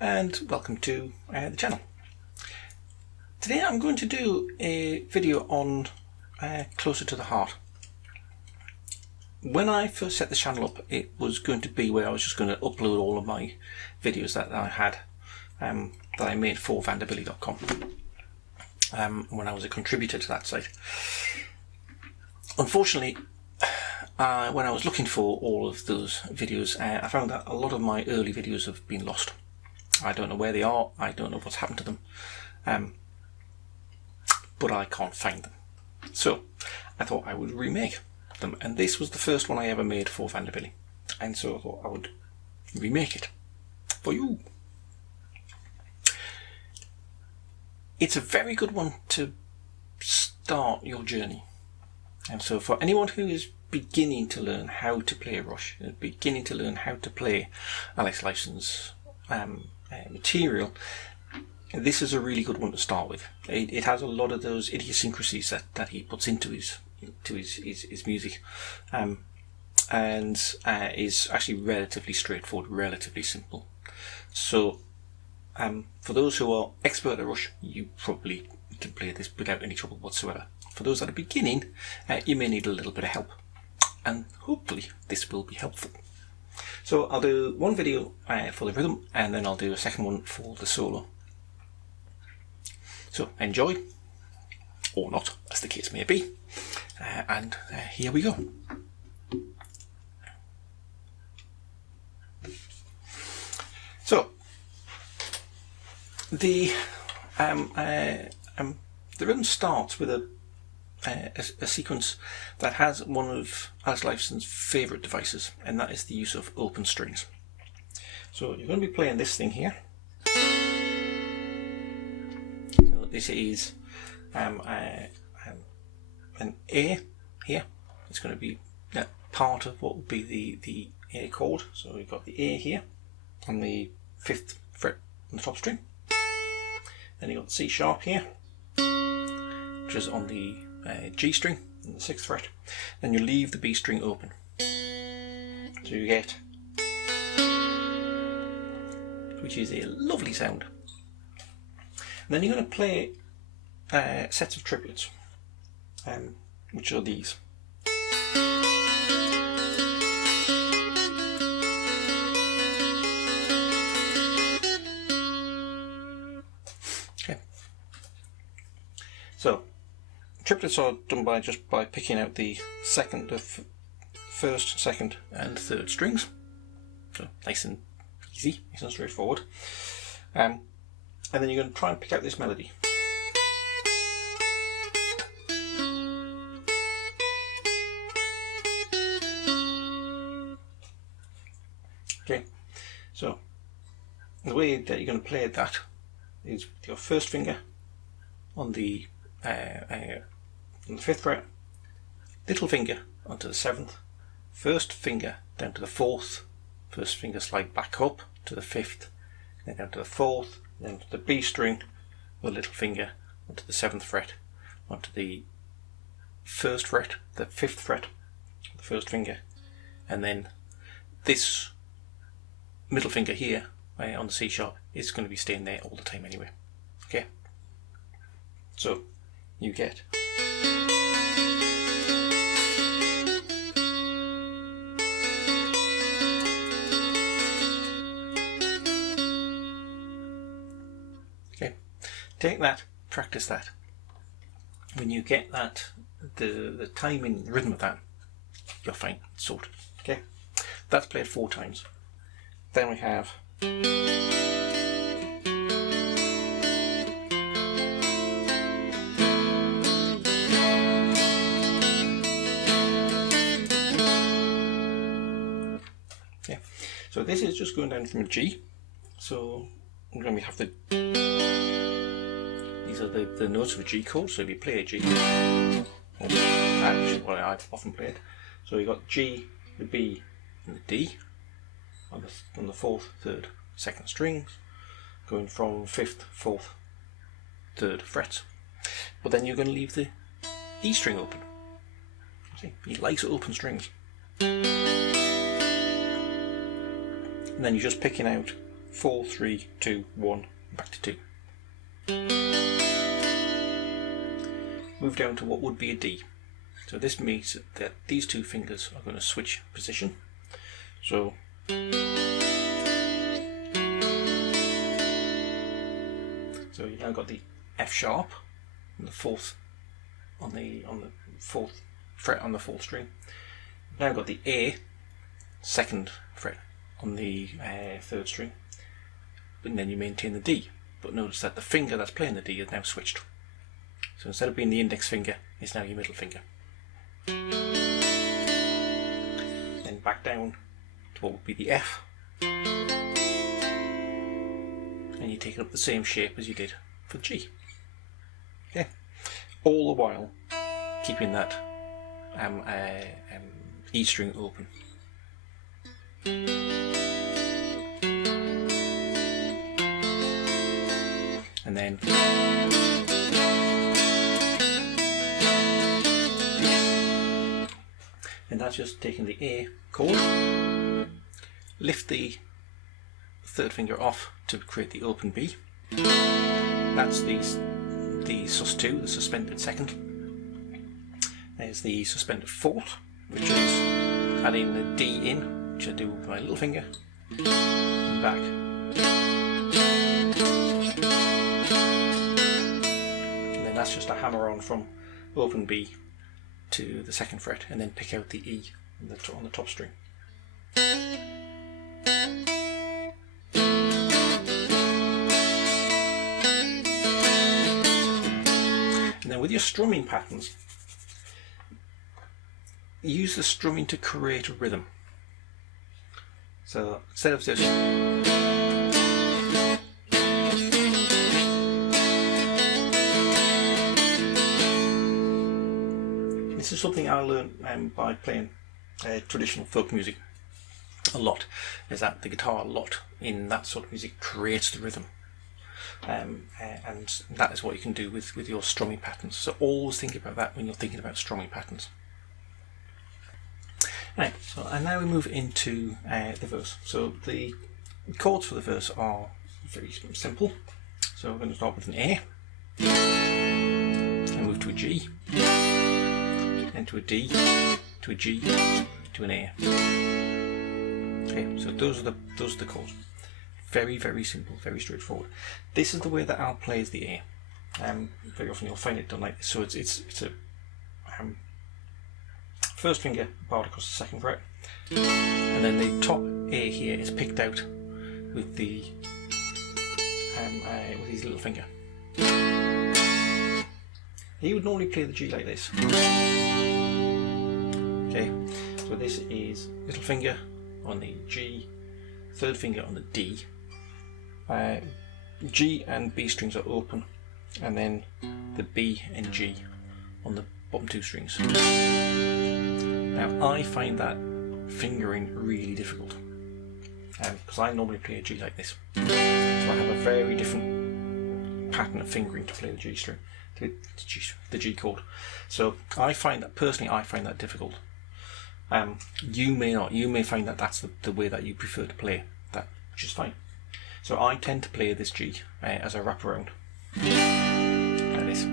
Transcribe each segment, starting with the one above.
and welcome to the channel. Today I'm going to do a video on Closer to the Heart. When I first set the channel up, it was going to be where I was just going to upload all of my videos that I had that I made for vanderbilly.com when I was a contributor to that site. Unfortunately, when I was looking for all of those videos, I found that a lot of my early videos have been lost. I don't know where they are, I don't know what's happened to them, but I can't find them. So I thought I would remake them, and this was the first one I ever made for Vanderbilly, and so I thought I would remake it for you. It's a very good one to start your journey, and so for anyone who is beginning to learn how to play Rush, beginning to learn how to play Alex Lifeson's material, this is a really good one to start with. It has a lot of those idiosyncrasies that he puts into his music, and is actually relatively straightforward, relatively simple. So for those who are expert at Rush, you probably can play this without any trouble whatsoever. For those that are beginning, you may need a little bit of help, and hopefully this will be helpful. So I'll do one video for the rhythm, and then I'll do a second one for the solo. So enjoy, or not, as the case may be, and here we go. So the rhythm starts with a sequence that has one of Alex Lifeson's favourite devices, and that is the use of open strings. So you're going to be playing this thing here. So this is an A here. It's going to be part of what would be the A chord. So we've got the A here on the 5th fret on the top string. Then you've got the C sharp here, which is on the G string on the 6th fret. Then you leave the B string open. So you get, which is a lovely sound. And then you're going to play sets of triplets, which are these. Okay. So triplets are done by just by picking out the first, second, and third strings. So nice and easy, nice and straightforward. And then you're going to try and pick out this melody. Okay, so the way that you're going to play that is with your first finger on the 5th fret, little finger onto the 7th, first finger down to the 4th, first finger slide back up to the 5th, then down to the 4th, then to the B string, with little finger onto the 7th fret, onto the 1st fret, the 5th fret, the first finger, and then this middle finger here on the C sharp is going to be staying there all the time anyway. Okay, so you get take that, practice that. When you get that, the timing, rhythm of that, you're fine, it's sorted. Okay, that's played 4 times. Then we have okay. So this is just going down from a G. So when we have the, these are the notes of a G chord. So if you play a G, that's what I often play it. So you've got G, the B, and the D on the 4th, 3rd, 2nd strings, going from 5th, 4th, 3rd frets. But then you're going to leave the E string open. See, he likes open strings. And then you're just picking out 4, 3, 2, 1, back to 2. Move down to what would be a D. So this means that these two fingers are going to switch position. So you've now got the F sharp on the fourth on the fourth fret on the fourth string. You've now got the A second fret on the third string, and then you maintain the D. But notice that the finger that's playing the D is now switched. So instead of being the index finger, it's now your middle finger. Then back down to what would be the F, and you take it up the same shape as you did for G. Okay, all the while keeping that E string open. And then that's just taking the A chord, lift the third finger off to create the open B. That's the sus2, the suspended second. There's the suspended fourth, which is adding the D in, which I do with my little finger, and back. And then that's just a hammer on from open B to the second fret, and then pick out the E on the top string. And then with your strumming patterns, use the strumming to create a rhythm. So instead of just this is something I learned by playing traditional folk music a lot, is that the guitar a lot in that sort of music creates the rhythm. And that is what you can do with your strumming patterns. So always think about that when you're thinking about strumming patterns. Right, and now we move into the verse. So the chords for the verse are very simple. So we're going to start with an A, and move to a G, then to a D, to a G, to an A. Okay, so those are the chords. Very, very simple, very straightforward. This is the way that I'll play as the A. Very often you'll find it done like this. So it's a first finger barred across the second fret, and then the top A here is picked out with the with his little finger. He would normally play the G like this. Okay, so this is little finger on the G, third finger on the D. G and B strings are open, and then the B and G on the bottom two strings. Now I find that fingering really difficult, because I normally play a G like this. So I have a very different pattern of fingering to play the G string, the G chord. So I find that difficult. You may not. You may find that that's the way that you prefer to play that, which is fine. So I tend to play this G as a wraparound like this.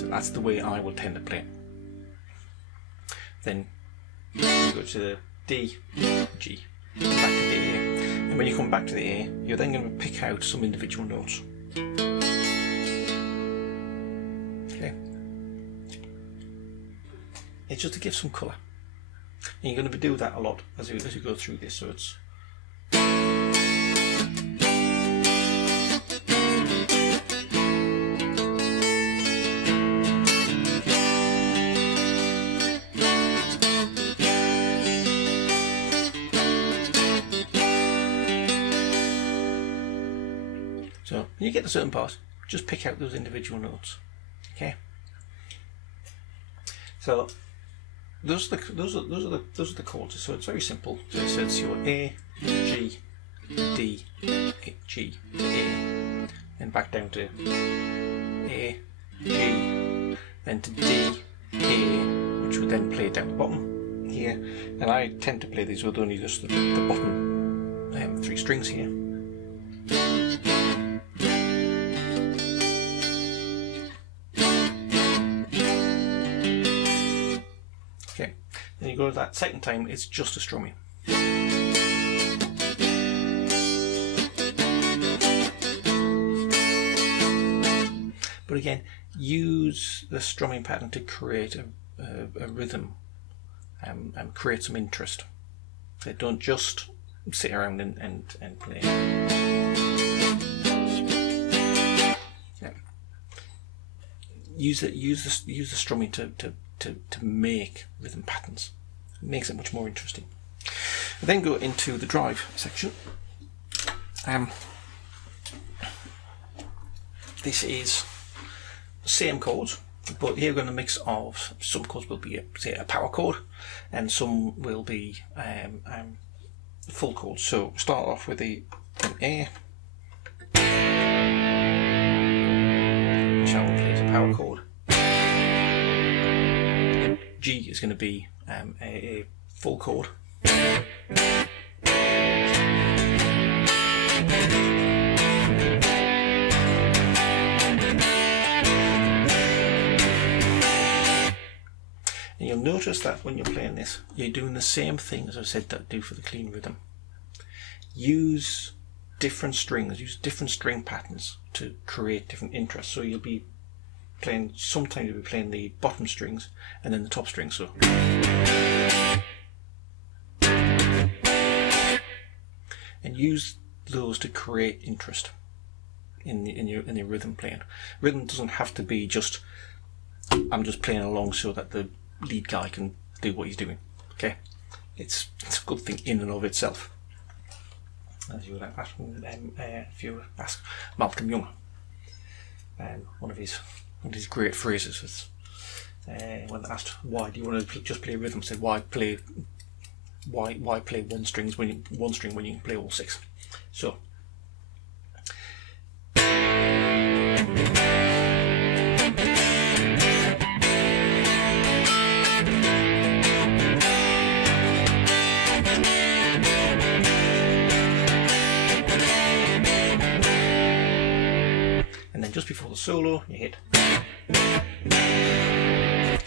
So that's the way I will tend to play it. Then you go to the D, G, back to the A. And when you come back to the A, you're then going to pick out some individual notes. Okay. It's just to give some colour. And you're going to do that a lot as you go through this. So it's so when you get to certain parts, just pick out those individual notes. Okay. So those are the chords. So it's very simple. So it's your A, G, D, G, A, and back down to A, G, then to D, A, which would then play down the bottom here. And I tend to play these with only just the bottom three strings here. Okay, then you go to that second time, it's just a strumming. But again, use the strumming pattern to create a rhythm and create some interest. So don't just sit around and play. Yeah. Use the strumming to make rhythm patterns. It makes it much more interesting. Then go into the drive section. This is same chords, but here we're going to mix of some chords will be say a power chord, and some will be full chords. So start off with an A, which I will play as a power chord. G is going to be a full chord. And you'll notice that when you're playing this, you're doing the same thing as I said that do for the clean rhythm. Use different strings, use different string patterns to create different interests. So you'll be playing, sometimes you'll be playing the bottom strings and then the top strings. So and use those to create interest in your rhythm playing. Rhythm doesn't have to be just I'm just playing along so that the lead guy can do what he's doing. Okay, it's a good thing in and of itself. As you would ask, if you ask Malcolm Young, one of his great phrases was when asked why do you want to just play rhythm, said why play one string when you can play all six. So and then just before the solo you hit,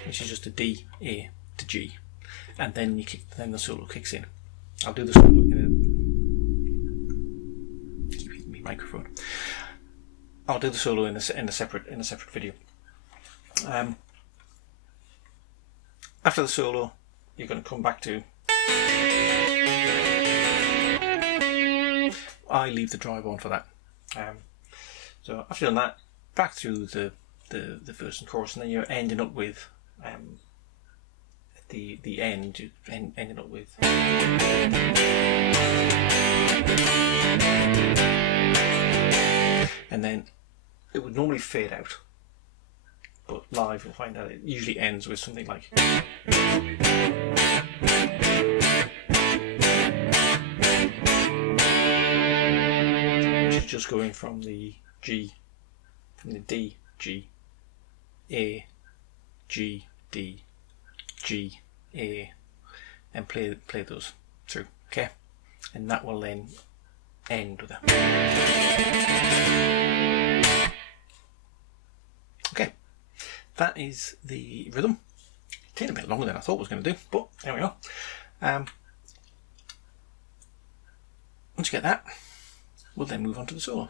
which is just a D, A to G, and then then the solo kicks in. I'll do the solo keep hitting my microphone. I'll do the solo in a separate video. After the solo, you're going to come back to. I leave the drive on for that. So after doing that, back through the verse and chorus, and then you're ending up with the end. You ending up with. And then it would normally fade out, but live you'll find that it usually ends with something like. Which is just going from the G, from the D, G, A, G, D, G, A, and play those through, okay? And that will then end with a. Okay, that is the rhythm. It's taken a bit longer than I thought it was going to do, but there we go. Once you get that, we'll then move on to the solo.